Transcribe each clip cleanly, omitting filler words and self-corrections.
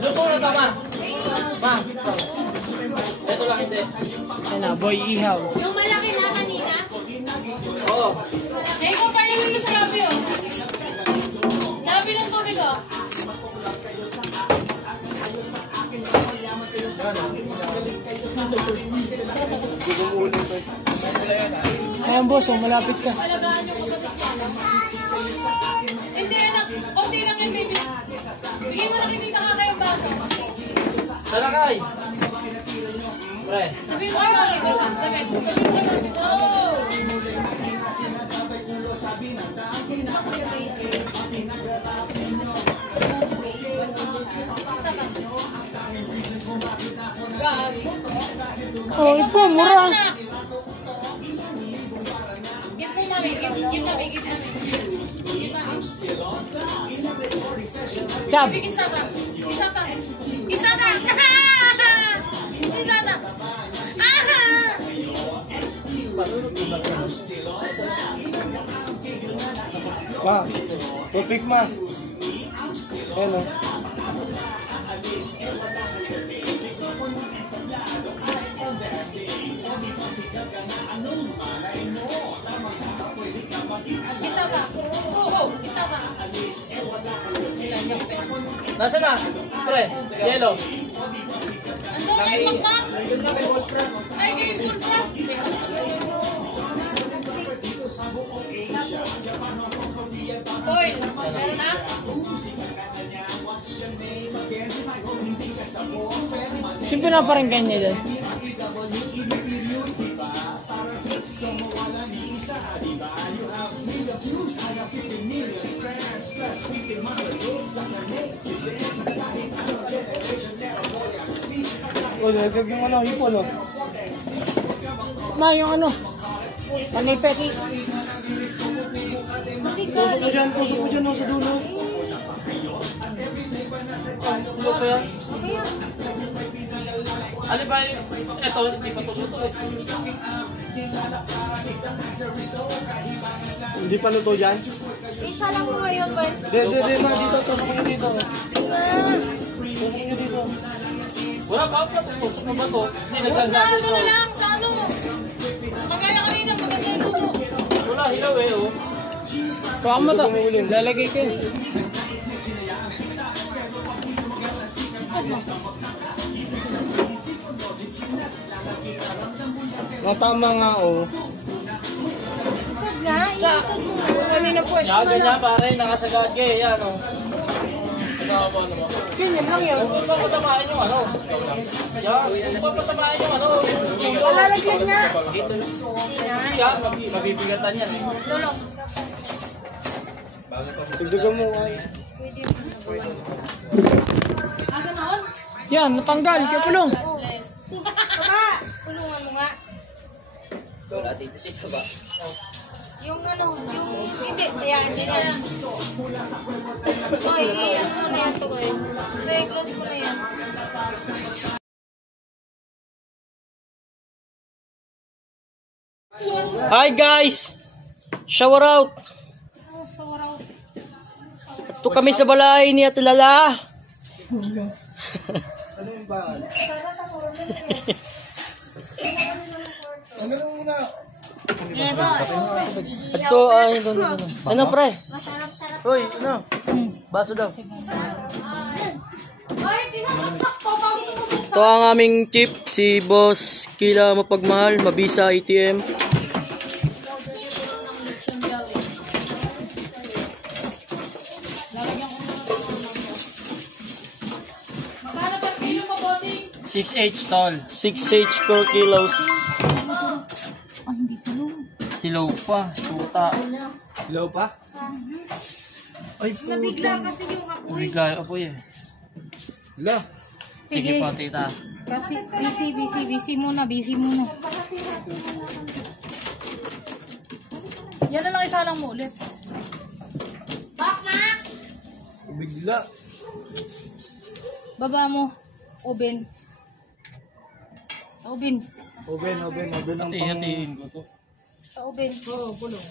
Luto na tama. Ma. Ito lang hindi. Yan na, boy ihaw. Yung malaki na kanina? Oo. Eh, ikaw pa rin yung sabi oh. Sabi ng tubig oh. Ayan boss, malapit ka. Malagaan yung kapatid niya. Hindi anak, konti lang yan baby. Bigyan mo na kinita ka kayong baso. Salakay. Pre. Sabihin mo kay mami, basta. Sabihin mo kay mami. Oh! Basta ba? Gago. Oh, ito, mura. Give mo mami, give mami. Tab. Isa ka. Isa ka. Isa ka. Isa ka. Ma, tupik ma. Ayan o. Isa ka. Isa ka. Nasaan na? Pre, yellow. Andun kay Makmak. Ay, kay Fulfrog. Hoy, meron na? Siyempre na pa rin kanya dyan. O, nagag yung ano, hipon o. Ma, yung ano? Panipet. Tusok mo dyan o, sa dulo. Ano pa yan? Ano ba yun? Ito, hindi pa tuso to eh. Hindi pa luto dyan? Isa lang mo ngayon, boy. Hindi, ma, dito, tusok nyo dito. Tusok nyo dito. Wala pa pa, tusok mo ba to? Hindi, Huwag na, nagsasabi ano so. lang, sa ano? Maganda kanina, maganda yung luto. Wala, hilaw eh oh. Baka mo to. Lalagay ko yun. Matama nga o. Isod nga, iisod mo nga. Kanina po, Yan, ganyan pare, nakasagad ka eh, yan oh. Nakawa ano ba? ganyan lang yun. Huwag papatamahin yung ano. Yan, huwag papatamahin yung ano. Lalagyan nga. Yan, mabibigatan yan eh. Lolo. Tugdugan mo ay. Aga naon? Yan, natanggal. Kaya pulong. Bless. Baba, tulungan mo nga. Wala dito si Taba. Yung ano, yung hindi, ayan, ganyan. Hoy, ano mo na yan to eh. Hoy, close mo na yan. Hi guys! Shower out! Ito kami sa balay ni Ate Lala. Ito ay ano pre? Hoy, ano? Baso daw. Hoy, tinasaksak to, bago tumubog Ito ang aming chip, si Boss Kila Mapagmahal, Mabisa ATM. Magkano pa kilo mo, bossing? 6H tol. 6H per kilos. Hilaw pa, suta. Hello pa? Ay, Nabigla kasi yung apoy. bigla ako eh. Hello? Sige po, tita. Kasi busy muna. Yan na lang isa lang mo ulit. Bakmak! Bigla. Baba mo. Oven. Sa oven. Oven ang pang... Hati-hatiin ko to. Sa oven. Oo, bulong.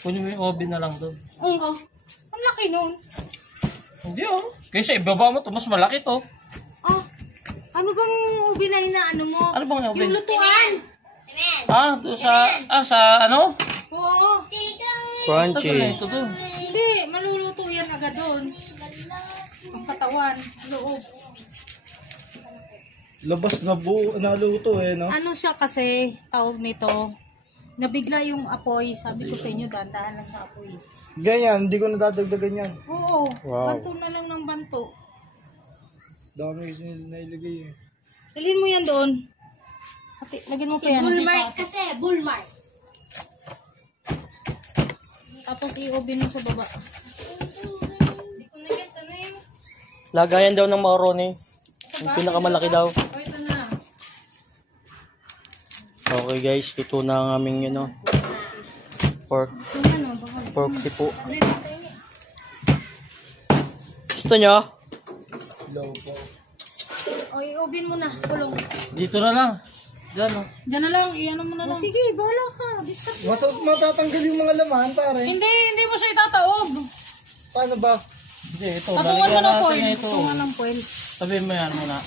Kunin mo yung oven na lang to. Oo. Ang laki nun. Hindi oh. Kaysa ibaba mo to, mas malaki to. Oh, ano bang ubi na inaano mo? Ano bang ubi? Yung lutuan. Ah, to sa ano? Oo. Crunchy. Ito to. Hindi, maluluto yan agad doon. Ang katawan, loob. Labas na buo, naluto eh, no? Ano siya kasi, tawag nito, nabigla yung apoy. Sabi ko sa inyo, dahan lang sa apoy. Ganyan, hindi ko nadadagdagan yan. Oo, Wow. banto na lang ng banto. Dami kasi nailagay eh. Dalhin mo yan doon. Ate, lagyan mo pa yan. Bullmark kasi, bullmark. Tapos i-oven mo sa baba. Hindi ko na gets, ano yun? Lagayan daw ng macaroni. Yung pinakamalaki daw. O, ito na. Okay guys, ito na ang aming pork. Ito na, no? Baka. Pork sipo. Gusto nyo? Low po. O, i-oven mo na. Kulong. Dito na lang. Diyan oh. Diyan na lang, i-ano mo na lang. Sige, bahala ka. Discard. Matatanggal yung mga laman, pare. Hindi mo siya itataob. Paano ba? Hindi, ito. Tatungan mo Lalagyan ng natin foil. ito. Tatungan ng foil. Sabihin mo yan muna.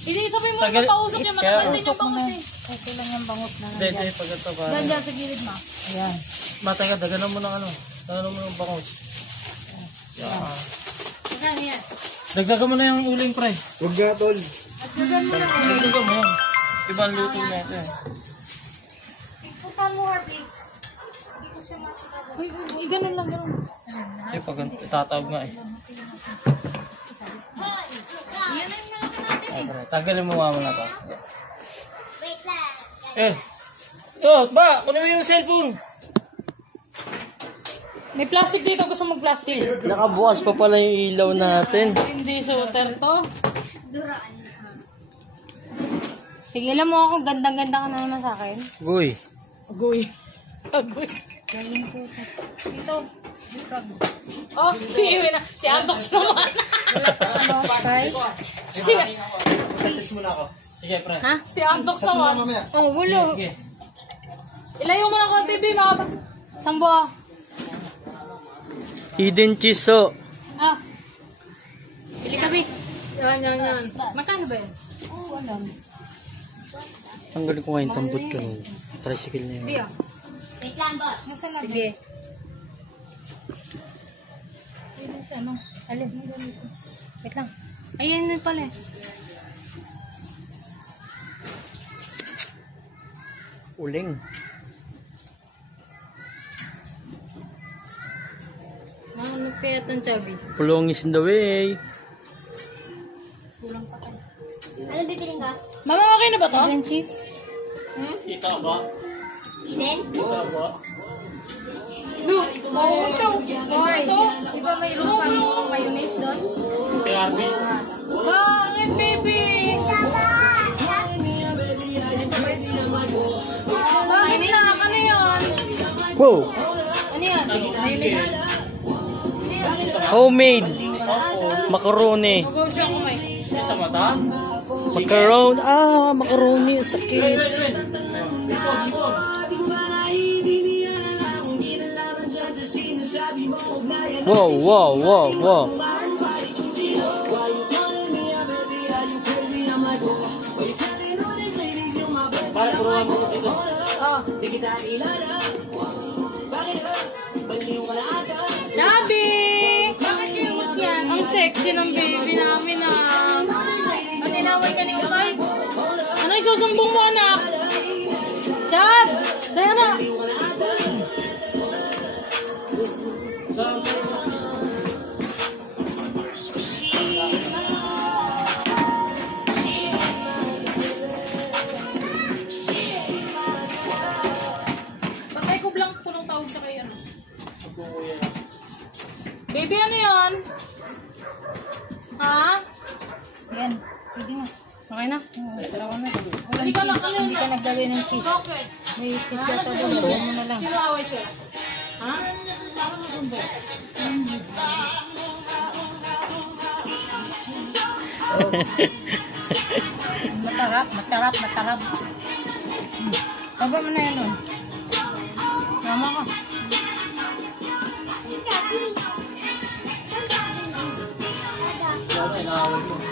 Hindi, sabihin mo Tagal- na pausok yung kaya matagal din usok yung bangus mo eh. Okay lang yung bangus na Hindi, hindi. Pag ito pa. Diyan sa gilid mo. Ayan. Matay ka, daganan mo ng ano. Daganan mo ng bangos. Yan. Saan yan? Dagdagan mo na yung uling, pre. Huwag nga, tol. Agdagan mo lang. Dagdagan mo yan. Ibang luto na ito eh. Putan mo, Harvey. Hindi ko siya masarap. Uy, ganun lang, ganun. Eh, pag itatawag nga eh. Yan na yung nalaki natin Ay, eh. pre. Tagalin mo nga muna to. Eh. Yo, ba? Kunin mo yung cellphone. May plastic dito, gusto mag-plastic. Nakabukas pa pala yung ilaw natin. Hindi shooter to. Sige, alam mo ako, gandang-ganda ka na naman sa akin. Goy. Agoy. Agoy. Dito. Oh, si Antox naman. Ano, guys? Sige, pre. Ha? Si Antox naman. Oh, wala. Sige. Ilayo mo na konti, B, mga ba? Sambo. Hidden cheese oh. Ah. Pili ka, B. Yan. Magkano ba yan? Oh, wala. Tanggalin ko ngayon tambot ko. Tricycle na yun. B, ah. Wait lang, boss. Nasaan lang? Sige. Ayun sa ano? Alin? Wait lang. Ayun na pala eh. Uling. Nagpayat ng chubby. Pulong is in the way. Ano bibiling ka? Mama, okay na ba to? Egg and cheese. Ito ba? Eden? Look! Oh, ito! Boy! Di ba mayroon pang mayonnaise doon? Si Arby. Bakit, baby? Bakit na? Ano yun? Wow! Ano yun? Mayonnaise? Homemade. Macaroni. Mag-uus lang kumay. May sa mata? Macaroni. Ah, macaroni. Sakit. Wow. Para puruan mo dito. Oh. Chubby! Bakit cute yan? Ang sexy ng baby namin ah. Ang inaway ka ni Utay? Ano isusumbong mo anak? Chub! Kaya na! Patay ko blank punong tawag sa kayo. Baby, ano yan? Ha? Yan. Pwede na. Okay na? Hindi ka na. Hindi ka nagdali ng cheese. Okay. May cheese yata doon. Gawin mo na lang. Sino away siya? Ha? Matarap. Baba mo na yan nun. Tama ka. Sana inaaway mo.